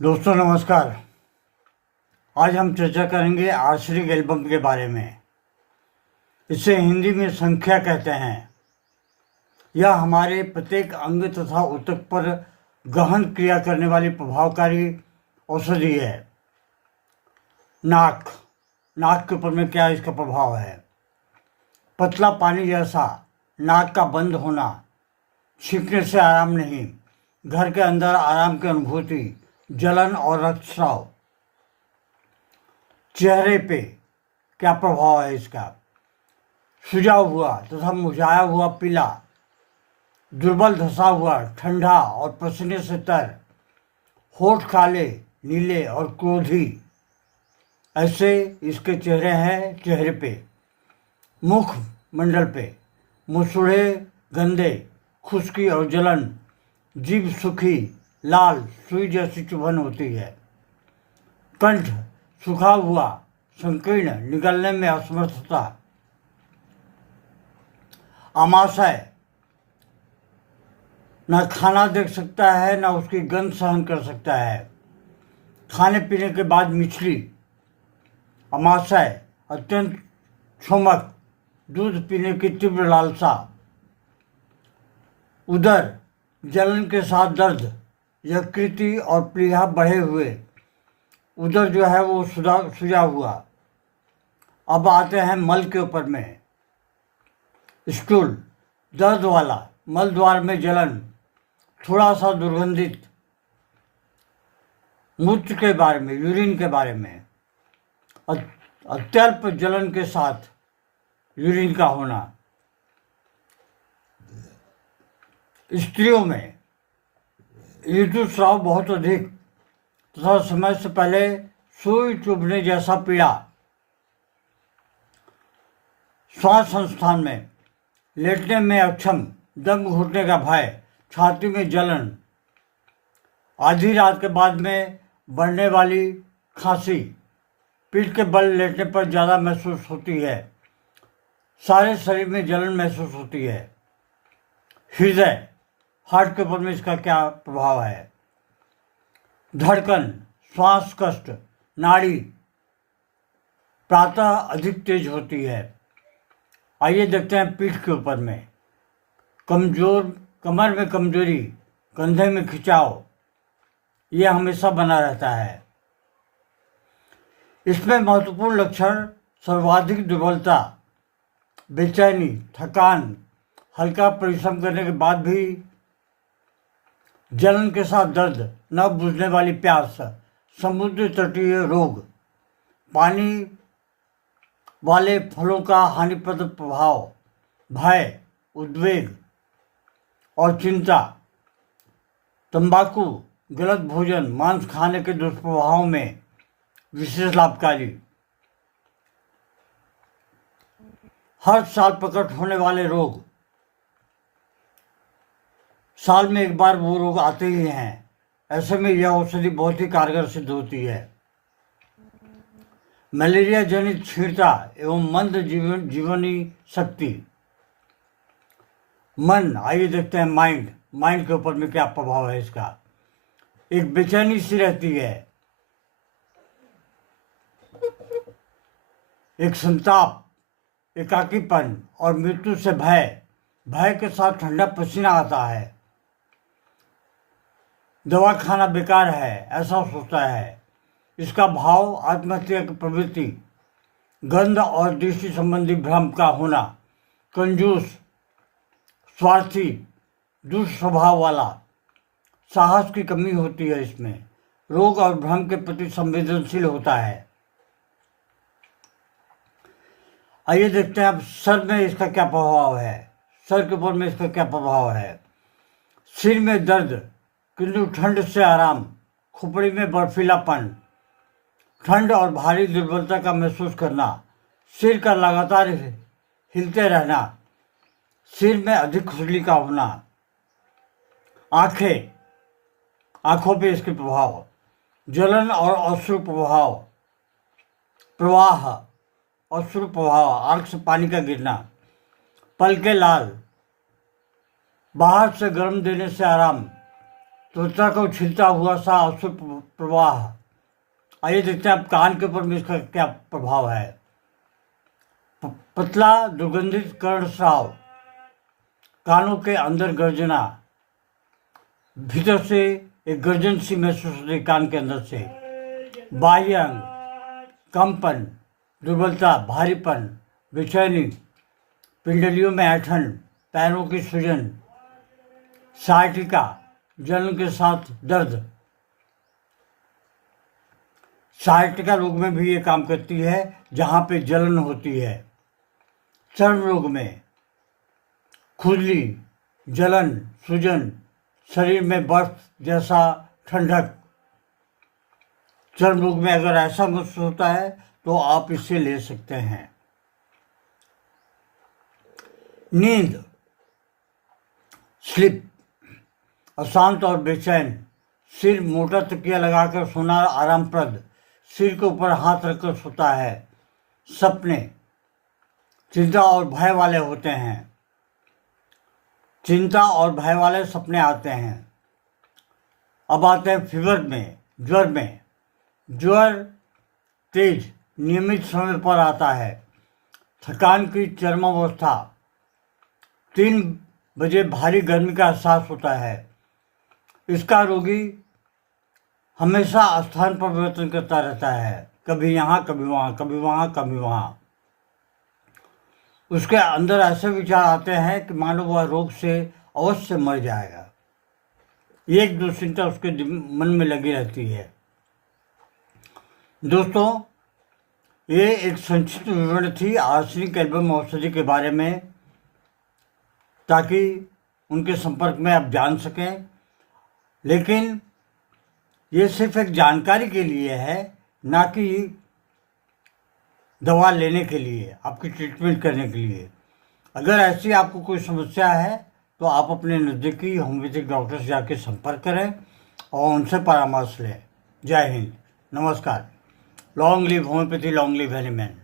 दोस्तों नमस्कार। आज हम चर्चा करेंगे आर्सेनिक एल्बम के बारे में। इसे हिंदी में संख्या कहते हैं। यह हमारे प्रत्येक अंग तथा ऊतक पर गहन क्रिया करने वाली प्रभावकारी औषधि है। नाक के ऊपर में क्या इसका प्रभाव है? पतला पानी जैसा नाक का बंद होना, छींकने से आराम नहीं, घर के अंदर आराम की अनुभूति, जलन और रक्तस्राव। चेहरे पे क्या प्रभाव है इसका? सूजा हुआ तथा मुरझाया हुआ पीला, दुर्बल धसा हुआ, ठंडा और पसीने से तर, होठ काले, नीले और क्रोधी, ऐसे इसके चेहरे हैं। चेहरे पे, मुख मंडल पे मुसुड़े, गंदे, खुश्की और जलन, जीभ सूखी, लाल, सुई जैसी चुभन होती है। कंठ सूखा हुआ, संकीर्ण, निगलने में असमर्थता। आमाशय, न खाना देख सकता है न उसकी गंध सहन कर सकता है। खाने पीने के बाद मिचली। आमाशय, अत्यंत क्षोभक, दूध पीने की तीव्र लालसा। उदर, जलन के साथ दर्द, यकृति और प्लीहा बढ़े हुए, उधर जो है वो सूजा हुआ। अब आते हैं मल के ऊपर में। स्टूल, दर्द वाला, मल द्वार में जलन, थोड़ा सा दुर्गंधित। मूत्र के बारे में, यूरिन के बारे में, अत्यल्प जलन के साथ यूरिन का होना। स्त्रियों में ऋतुस्राव बहुत अधिक तथा समय से पहले सुई चुभने जैसा पीड़ा। श्वास संस्थान में, लेटने में अक्षम, दम घुटने का भय, छाती में जलन, आधी रात के बाद में बढ़ने वाली खांसी, पीठ के बल लेटने पर ज़्यादा महसूस होती है, सारे शरीर में जलन महसूस होती है। हृदय, हार्ट के ऊपर में इसका क्या प्रभाव है? धड़कन, श्वास कष्ट, नाड़ी प्रातः अधिक तेज होती है। आइए देखते हैं पीठ के ऊपर में। कमर में कमजोरी, कंधे में खिंचाव, यह हमेशा बना रहता है। इसमें महत्वपूर्ण लक्षण सर्वाधिक दुर्बलता, बेचैनी, थकान, हल्का परिश्रम करने के बाद भी जलन के साथ दर्द, न बुझने वाली प्यास, समुद्र तटीय रोग, पानी वाले फलों का हानिप्रद प्रभाव, भय, उद्वेग और चिंता, तंबाकू, गलत भोजन, मांस खाने के दुष्प्रभावों में विशेष लाभकारी। हर साल प्रकट होने वाले रोग, साल में एक बार वो रोग आते ही हैं। ऐसे में यह औषधि बहुत ही कारगर सिद्ध होती है। मलेरिया जनित क्षीणता एवं मंद जीवनी शक्ति। मन, आइए देखते हैं माइंड के ऊपर में क्या प्रभाव है इसका। एक बेचैनी सी रहती है, एक संताप, एकाकीपन और मृत्यु से भय के साथ ठंडा पसीना आता है। दवा खाना बेकार है ऐसा सोचता है। इसका भाव, आत्महत्या की प्रवृत्ति, गंध और दृष्टि संबंधी भ्रम का होना, कंजूस, स्वार्थी, दुष्ट स्वभाव वाला, साहस की कमी होती है इसमें, रोग और भ्रम के प्रति संवेदनशील होता है। आइए देखते हैं अब सर में इसका क्या प्रभाव है। सर के ऊपर में इसका क्या प्रभाव है? सिर में दर्द किंतु ठंड से आराम, खोपड़ी में बर्फीलापन, ठंड और भारी दुर्बलता का महसूस करना, सिर का लगातार हिलते रहना, सिर में अधिक खुजली का होना। आंखों पे इसके प्रभाव, जलन और अश्रु प्रवाह, अश्रु प्रभाव, आंख से पानी का गिरना, पलके लाल, बाहर से गर्म देने से आराम, त्वचा को छिलता हुआ सा अश्रु प्रवाह। आइए देखते हैं अब कान के ऊपर में इसका क्या प्रभाव है। पतला दुर्गंधित कर्णस्राव, कानों के अंदर गर्जना, भीतर से एक गर्जन सी महसूस होती कान के अंदर से। बाह्य अंग, कंपन, दुर्बलता, भारीपन, बेचैनी, पिंडलियों में ऐंठन, पैरों की सूजन, साइटिका, जलन के साथ दर्द। साइटिका रोग में भी ये काम करती है जहाँ पे जलन होती है। चर्म रोग में खुजली, जलन, सूजन, शरीर में बर्फ जैसा ठंडक। चर्म रोग में अगर ऐसा महसूस होता है तो आप इसे ले सकते हैं। नींद, स्लिप, अशांत और बेचैन, सिर मोटा तकिया लगाकर सोना आरामप्रद, सिर के ऊपर हाथ रखकर सोता है। सपने चिंता और भय वाले होते हैं। चिंता और भय वाले सपने आते हैं। अब आते हैं फीवर में, ज्वर में। ज्वर तेज नियमित समय पर आता है। थकान की चरमावस्था, 3 बजे भारी गर्मी का एहसास होता है। इसका रोगी हमेशा स्थान परिवर्तन करता रहता है, कभी यहाँ कभी वहाँ, कभी वहाँ कभी वहाँ। उसके अंदर ऐसे विचार आते हैं कि मानो वह रोग से अवश्य मर जाएगा। एक दुश्चिंता उसके मन में लगी रहती है। दोस्तों, ये एक संक्षिप्त विवरण थी आर्सेनिक एल्बम औषधि के बारे में, ताकि उनके संपर्क में आप जान सकें। लेकिन ये सिर्फ एक जानकारी के लिए है, ना कि दवा लेने के लिए, आपकी ट्रीटमेंट करने के लिए। अगर ऐसी आपको कोई समस्या है तो आप अपने नज़दीकी होम्योपैथिक डॉक्टर से जाके संपर्क करें और उनसे परामर्श लें। जय हिंद, नमस्कार। Long live homeopathy, long live any man.